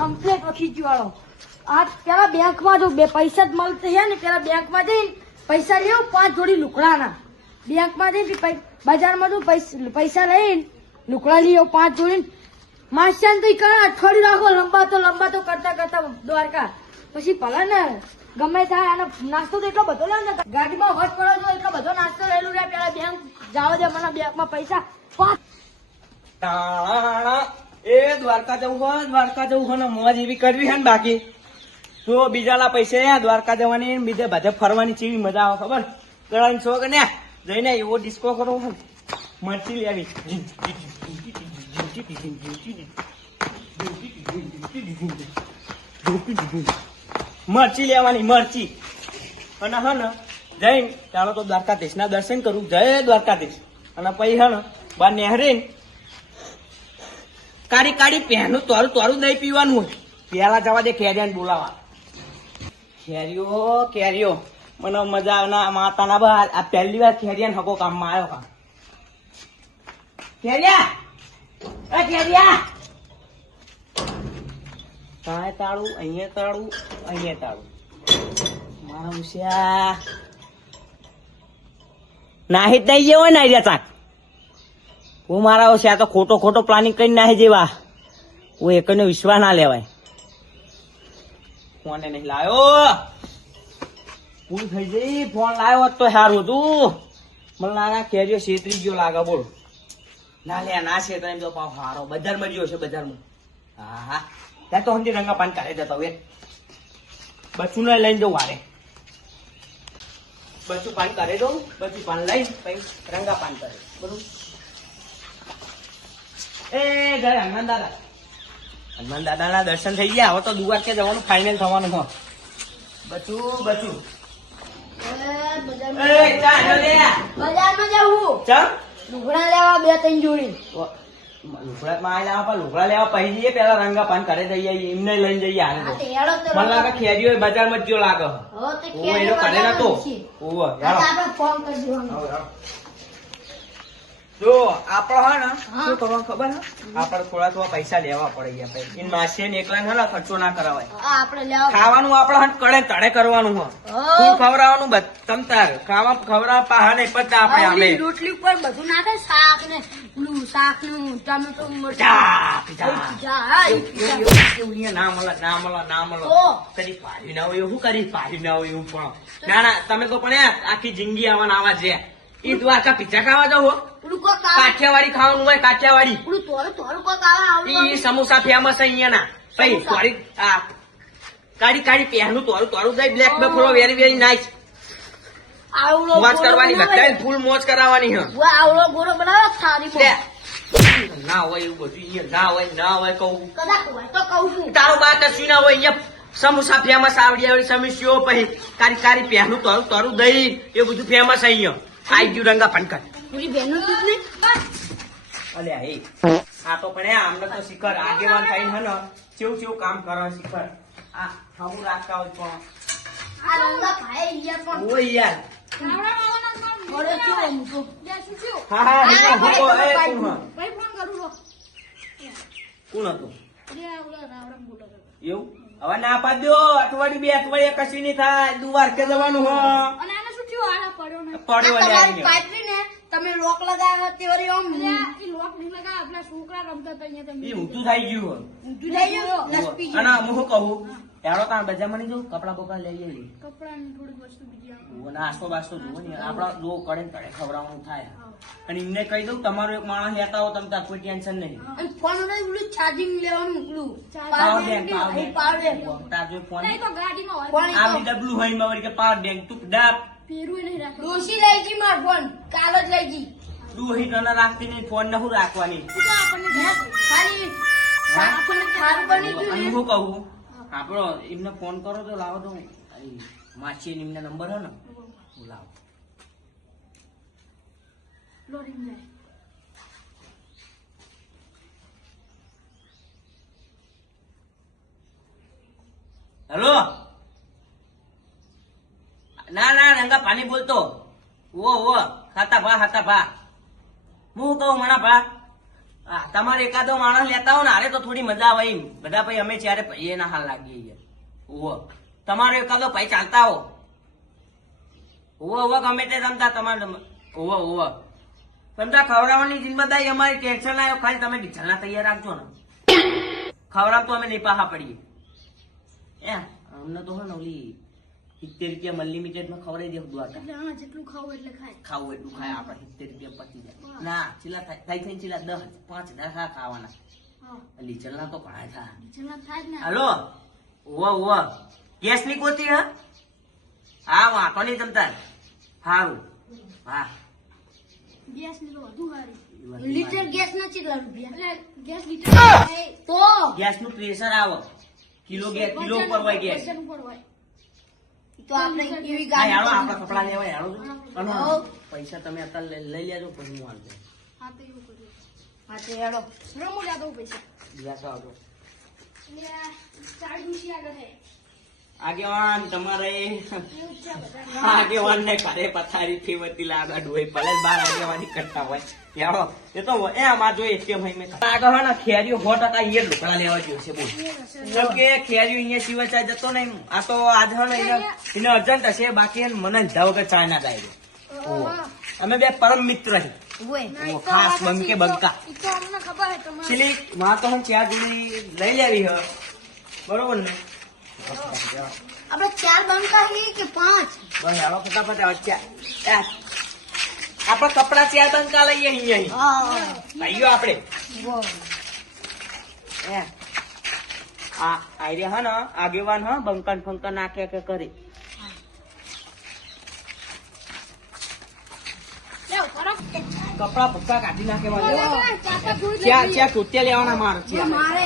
Complete વખી વાળો આ પેલા બેંકમાં જો બે પૈસા જ મળતા છે ને પેલા બેંકમાં જઈને પૈસા લેવો 5 જોડી લુકડાના બેંકમાં જઈને બજારમાં જો પૈસા લઈને લુકડા લઈ 5 જોડી માસ્યાન તો અઠવાડિયું રાખો લંબા તો કરતા કરતા દ્વારકા પછી ભલે ને ગમે થાય આનો નાસ્તો તો એટલો બધો લે ને ગાડીમાં વટ પડો છો એટલો બધો નાસ્તો લેલું રે પેલા બેંક જાવ દે મને બેંકમાં પૈસા 5 એ દ્વારકા જવું હોય ને મોજ એવી કરવી છે ને બાકી તો બીજાના પૈસે દ્વારકા જવાની બીજે બધે ફરવાની ચેવી મજા આવે ખબર ગળાની શોખ ને જઈને એવો ડિસ્કો કરવો હોય મરચી લેવી મરચી લેવાની મરચી અને હે ને જઈને ચાલો તો દ્વારકાધીશ ના દર્શન કરું જય દ્વારકાધીશ અને પછી હે ને બા નહેરીને કાળી પહેનું તોરું દહીં પીવાનું હોય પેલા જવા દે કેરિયાને બોલાવા કેરીઓ મને મજા ના માતાના બહાર આ પહેલી વાર કેરિયાને હકો કામમાં આવ્યો કામ કેરિયા કાંઈ તાળું અહીંયા તાળું મારા મુશિયા નાહી જ નહીં જેવો ને રહ્યા ચાક હું મારા છે આ તો ખોટો પ્લાનિંગ કરીને નાહી જેવા હું એકનો વિશ્વાસ ના લેવાય ફોન નહીં લાયો પૂરી થઈ જઈ ફોન લાવ્યો હોત તો સારું હતું મને લાગે કેરીઓ છેતરી ગયો લાગે બોલ ના લે ના છે એમ તો પાવ હારો બજારમાં ગયો છે બજારમાં હા ત્યાં તો સમજી રંગા પાન કાઢી જતા હોય બચ્ચું ને લઈને જવું વારે બચ્ચું પાન કાઢી દઉં બચ્ચું પાન લઈ પછી રંગા પાન કરે બરોબર એ ઘરે હનુમાન દાદા ના દર્શન થઈ ગયા હવે તો દ્વારકા જવાનું ફાઇનલ થવાનું હો બચું બજારમાં જવું લુગડા લેવા 2-3 જોડી લુગડા લેવા પછી જઈએ પેલા રંગા પાન કરે જઈએ એમને લઈને જઈએ હારે તો મને લાગે ખેરીઓ બજારમાં જ જો લાગે એનો કરે નતો ફોન કરી દેવાનો જો આપડે હે ને શું કરવાનું ખબર હે આપડે થોડા પૈસા લેવા પડે ગયા પછી માસી ને એકલા ને ખર્ચો ના કરાવાય આપડે લેવા ખાવાનું આપડે કડે તળે કરવાનું હો શું ખવડાવવાનું તમ તાર ખાવા ખવડાવ પાહા નહીં પતા આપણે અમે રોટલી ઉપર બધું નાખે શાક ને નું ટમેટો ના મળે કદી પાડી ના હોય એવું કરી પાડી ના હોય એવું પણ ના તમે તો પણ આખી જિંદગી આવા છે એ દ્વારકા પીઝા ખાવા જાવ કાઠિયાવાડી ખાવાનું હોય કાઠિયાવાડી ઈ સમોસા ફેમસ અહીંયા ના કાળી પહેનું તોરું જાય બ્લેક બફલો વેરી વેરી નાઇસ મોજ કરવાની બધા ફૂલ મોજ કરાવવાની આવડો ગોરો બનાવો થાળી ના હોય એવું બધું અહીંયા ના હોય કહું કદાચ હોય તો કહું છું તારો બા કશું ના હોય અહીંયા સમોસા ફેમસ આવડી સમીસીઓ પછી કાળી પહેનું તોરું દહીં એ બધું ફેમસ અહીંયા આઈ ગયું રંગા પંકજ પૂરી બહેનો દૂધ ને અલ્યા એ આ તો પણ આમને તો શિખર આગેવાન થઈને હે ને કેવું કામ કરે શિખર આ હમું રાખતા હોય પણ આ રંગા ભાઈ યાર પણ ઓય યાર ઘરે શું મુકો હા હુકો એ કોણ ભાઈ ફોન કરું લો કોણ હતું રાવણ બોલો એવું હવે ના પાડ્યો અઠવાડિયું 2 અઠવાડિયા કશી નહીં થાય દ્વારકા જવાનું હો અને આને શું થયું આડા પડ્યો ને તમારી પાઇપરી ને તમે લોક લગાવ્યા તેવરી ઓમ ઈ લોક નહીં લગાવ્યા આપણા છોકરા રમતા હતા અહીંયા તમે ઈ ઊંધું થઈ ગયું ઊંધું થઈ ગયું લસપી અને હું કહું યારો તાં બજારમાં નહીં જો કપડા બપડા લઈ લઈએ કપડા ની થોડી વસ્તુ બીજી આપો નાસ્તો બાસ્તો જુઓ ને આપડા જો કડે તળે ખવડાવવાનું થાય અને એમને કહી દઉં તમારો એક માણસ લેતા હો તમે તાર કોઈ ટેન્શન નહીં અને ફોન ને પેલું ચાર્જિંગ લેવાનું મોકલું પાવર બેંક તાર જો ફોન નહીં તો ગાડીમાં હોય આ બી ડબલું હોય મારી કે પાવર બેંક તું ડાપ પેરું નહીં રાખો ડોસી લઈ જી માર ફોન કાલ જ લઈ જી ડોહી તને રાખતી નહીં ફોન નહું રાખવાની તો આપણને ખાલી આપણને ખારું બની ગયું અને હું કહું આપણો એમને ફોન કરો તો લાવો તો માછી એમના નંબર હે ને લાવો લોડિંગ જાય હેલો ના રંગા પાણી બોલતો ઓ ખાતા ભા હું કહું મણા ભા હા, તમારે એકાદો માણસ લેતા હો ને હારે તો થોડી મજા આવે એમ. બધા ભાઈ અમે ત્યારે ભાઈ ના હાલ લાગીએ છીએ. ઓહો તમારો એકાદો ભાઈ ચાલતા હો. ઓહો ગમે તે રમતા તમારે ઓહો રમતા ખવડાવવાની જિમ્મેદારી અમારી. ટેન્શન ના આવ્યો ખાલી તમે ડીઝલના તૈયાર રાખજો ને. ખવડાવ તો અમે નહીં પાહા પડીએ. અમને તો હે ને ઓલી 70 રૂપિયા અનલિમિટેડ માં ખવડાવી દેવું દ્વારકા. એટલે આના જેટલું ખાવું એટલે ખાય. ખાવું એટલું ખાય આપણે 70 રૂપિયા પતી જાય. ના છેલ્લા થાય થઈને છેલ્લા 10 5 ખાવાના. હા લીચલના તો ઘણા થાય. જેના થાય જ ને. હાલો ઓવા ગેસ ની ગોતી હા વાંધો નહીં તમતાર સારું હા ગેસ ની તો વધુ સારી. લીટર ગેસ ના કેટલા રૂપિયા? એટલે ગેસ લીટર તો ગેસ નું પ્રેશર આવે કિલો ઉપર હોય ગેસ. વજન ઉપર હોય. તો આપણે એવી હા ગાડી યારો આપણા કપડા લેવાય યારો અને પૈસા તમે અત્યારે લઈ લેજો પછી હું આલજો. હા તો એવું કરીએ. હા તો હેડો રમો લ્યા દઉં પૈસા. બીજા આવજો એટલે ચાર દુશી આગળ હે. આગેવાન તમારે એવું છે બધા. આગેવાન ને ઘરે પથારી ફેવતી લાગડ હોય ભલે બાર આગેવાની કરતા હોય યારો એ તો એ આમાં જોઈએ કે ભાઈ મેં આગળ હોય ને ખેરીઓ 100% અહીંયા ઢોકળા લેવા જોઈએ છે બોલ. કેમ કે ખેરીઓ અહીંયા સિવાય ચા જતો નહીં. આ તો આજ હોય ને એને અર્જન્ટ હશે બાકી એને મને લીધા વગર ચા ના જાય. અમે બે પરમ મિત્ર છીએ. હોય ખાસ બંકે બંકા ઈ તો અમને ખબર હે તમારે. ચીલી માં તો હું ચા જોડી લઈ લેવી હ બરોબર ને આપણે 4 બંકા હી કે 5? બસ હાલો ફટાફટ આવે ચા આપડે કપડા ચાર બંકા લઈએ અહીંયા હા ભાઈઓ આપણે આ આઈડિયા હા ને આગેવાન હા બંકન ફંકન નાખે કે કરે લેવ કરો. કપડા ભૂક્કા કાઢી નાખે મારે ચાકા જોઈ ચા ચા ટોટિયા લેવાના મારે ચા મારે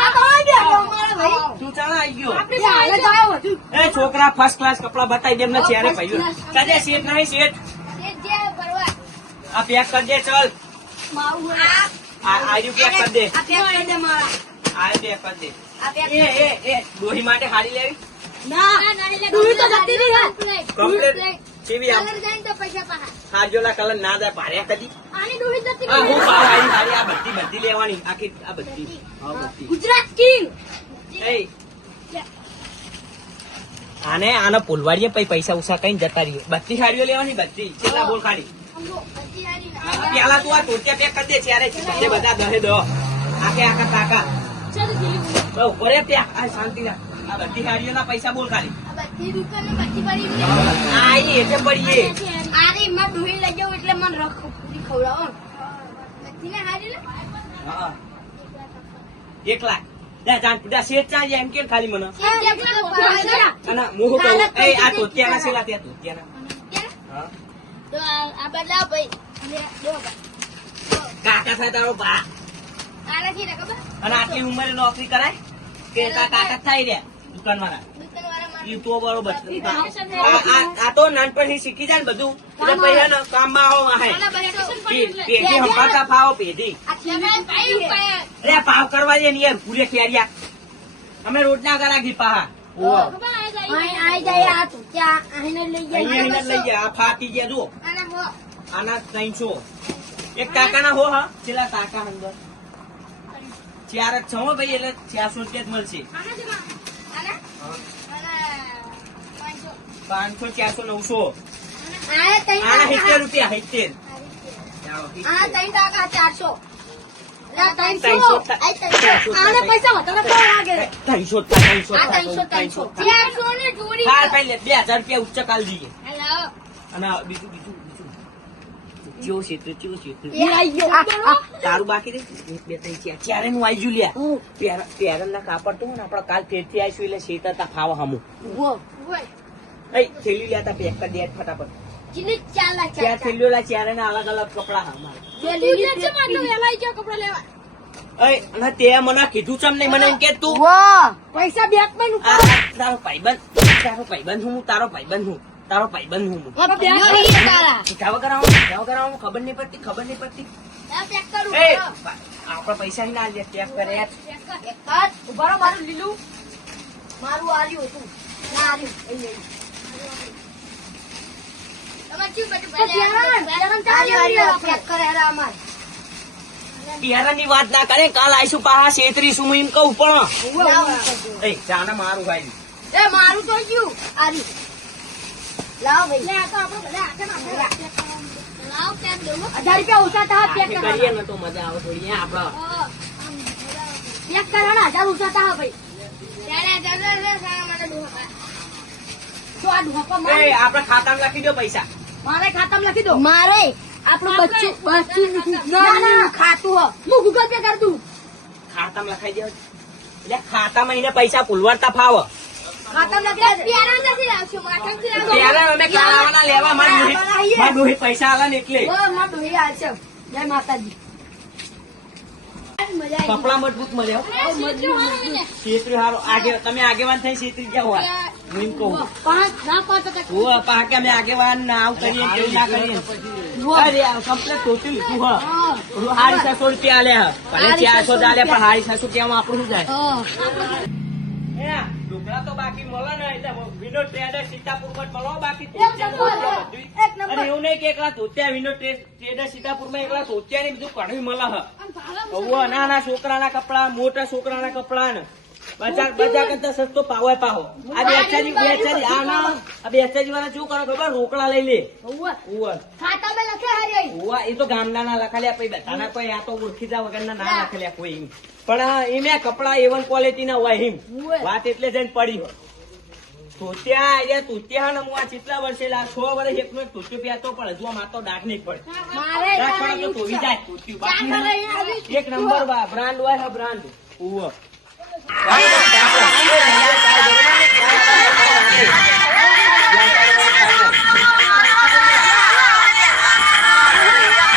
આ તો આવી ગયા અમારે ભાઈ. તું ચાલ આવી ગયો આપણે હાલે તો આવ્યો હતું. એ છોકરા ફર્સ્ટ ક્લાસ કપડા બતાવી દેમને ચારે ભાઈઓ કદે શેઠ નહીં શેઠ એ જે પરવા આ પેક કરજે ચલ મારું આયુ પેક કર દે આ પેક કરી દે મારા આયુ પેક કર દે આ પેક એ ડોહી માટે હારી લેવી ના તું તો જતી રહી હે. કમ્પ્લીટ ચીવી આમ કલર જાય તો પૈસા પાહા. હાજોલા કલર ના દે ભાર્યા કદી આની ડોહી જતી આ રહી. હું પાડી હારી આ બધી લેવાની આખી આ બધી હા બધી ગુજરાત કિંગ. એ આને પુલવાડીએ પછી પૈસા ઉસા કઈ જતા રહીએ બધી હારીઓ લેવાની બધી કેટલા બોલ ખાલી અમરો બધી હારી ના. પેલા તું આ ટોટિયા પેક કરી દે ત્યારે બધે બધા દહે દો આખે આખા કાકા ચાલ જલ્દી. તો ઘરે ત્યાં આ શાંતિ રાખ આ બધી હારીઓના પૈસા બોલ ખાલી આ બધી દુકાન બધી પડી છે. આ ઈ એટલે પડીએ આરે માં ડોહી લઈ જાવ એટલે મને રખ પૂરી ખવડાવો બધીને હારી લે. હા 1 લાખ જાન પૂડા શેઠ ચાલ એમ કે ખાલી મને એ જેટલા પૈસા. અને હું કહું એ આ ટોટિયાના છેલા ત્યાં ટોટિયાના હા તો આ બદલાવ ભાઈ. અને દો ભાઈ. કાકા થાય તારો બા આનાથી ને ખબર અને આટલી ઉંમરે નોકરી કરાય કે કાકા થાય રહ્યા દુકાન વાળા દુકાનવાળા મારે ઈ તો બરોબર આ તો નાનપણથી શીખી જાય ને બધું એટલે પછી હે ને કામમાં આવો આહે આના વેકેશન પેઢી હંપાતા ફાવો પેઢી આ ટીવી ભાઈ ઉપર. અરે ભાવ કરવા દે ને યાર પૂરે ખેરિયા અમે રોટના કરા ઘી પાહા ઓહો ખબર આ જાય. અહીં આઈ જાય આ તો ત્યાં અહીં લઈ જાય અહીંયા લઈ જાય આ ફાટી ગયા જુઓ આના હો. આના 300 એક કાકાના હો હા છેલ્લા કાકા અંદર 4 જ છો ભાઈ એટલે 400 રૂપિયા જ મળશે આના જેમાં. આના? આના 500. 500 400 900 આયા તઈ આના 70 ટકા રૂપિયા 70 આ તઈ ટકા 400 લા 300 આ 300 આના પૈસા વધારે કોણ લાગે? 300 આ 300 400 ને જોડી. હા પહેલે 2000 રૂપિયા ઉચ્ચ કાલ દઈએ હેલો. અને બીજું ચેવો ક્ષેત્ર એ આઈ ગયો તારું બાકી રે 1 2 3 4 ચારે નું આઈ લ્યા પેરન ના કાપડ તો ને આપડે કાલ ફેરથી આવીશું એટલે શેતા તા ખાવા હમું વો ઓય. એ થેલી લેતા પેક કરી દે ફટાફટ ચીલી 4 લાખ ચાર થેલીઓ લા ચારે ના અલગ અલગ કપડા હા મારે તું જે છે માટલું વેલાઈ ગયો કપડા લેવા. એ અને તે મને કીધું ચમ નહીં મને એમ કે તું વાહ પૈસા બેંકમાં નું આ તારો ભાઈબંધ હું તારો ભાઈબંધ હું તારા શીખાવા કરાવો ખબર નહીં પડતી આ પેક કરું. એ આપડા પૈસા ના લે પેક કરે યાર. એક ઉભારો મારું લીલું મારું આર્યું હતું ના આર્યું એ લઈ તમારે શું બધું આર્યું આર્યું પેક કરે હેરા અમાર પેરાની વાત ના કરે કાલ આવીશું પાહા 33 હું એમ કહું પણ લાવો. એ ચાને મારું ભાઈ એ મારું તો ગયું આરી લાવ ભાઈ લે, આ તો આપણે બધા હાથે નાખે. લાવ કેમ દો 1000 રૂપિયા ઓછા થા પેક કરીએ કરવા. ને તો મજા આવે થોડી આપડે પેક કરવાના 1000 ઓછા થા ભાઈ. તો આ ઢોકા એ આપડે ખાતામાં લખી દો પૈસા મારે ખાતામાં લખી દો. મારે આપણું બચ્ચું ના, ના, ખાતું હ. હું ગૂગલ પે કર દઉં. ખાતામાં લખાઈ દો એટલે ખાતામાં એને પૈસા પુલવારતા ફાવ ખાતામાં લખી દે. ત્યારે અમે કાળાવાના લેવા મારા ડોહી પૈસા આલે ને એટલે ઓ, માર ડોહી આલશે. જય માતાજી. મજા આવી. કપડા મજબૂત મળ્યો છેતરી હારો આગે તમે આગેવાન થઈ છેતરી ગયા હોય હું એમ કહું 5% હું પા કે અમે આગેવાન ના આવ કરીએ ને તેવું ના કરીએ અરે આ કમ્પ્લેટ ટોટલ લીધું હ હારી 600 રૂપિયા આલે હ ભલે 400 આલે પણ હારી 600 રૂપિયામાં આપણું શું જાય હે ઢોકળા તો બાકી મળે ને એટલે વિનો ટ્રેડર સીતાપુર માં મળો બાકી એક નંબર. અરે એવું નહીં કે એકલા ધોત્યા વિનો ટ્રેડર સીતાપુર માં એકલા ધોત્યા ને બધું કઢવી મળે હ નાના છોકરાના કપડા મોટા છોકરાના કપડા ને બજાર કરતા સસ્તો પાવો પાવો આ બેચારી વાળા શું કરો ખબર રોકડા લઈ લે ઉવ્વ. ખાતામાં લખે હારી. ઉવ્વ, એ તો ગામડાના લખાલ્યા પછી બધાના કોઈ આ તો ઓળખીતા વગરના ના લખેલ્યા કોઈ એમ. પણ એમે કપડા એવન ક્વોલિટી ના હોય એમ ઉવ્વ. વાત એટલે જઈને પડી હોય તોત્યા ને હું આ કેટલા વર્ષે 6 વર્ષ એકનો તોત્યો પહેરતો પણ હજુ આમ આ તો ડાક નહીં પડે મારે ડાક પડે તો ધોવી જાય તોત્યું. બાકી એક નંબર બ્રાન્ડ હોય છે બ્રાન્ડ ઉવ્વ.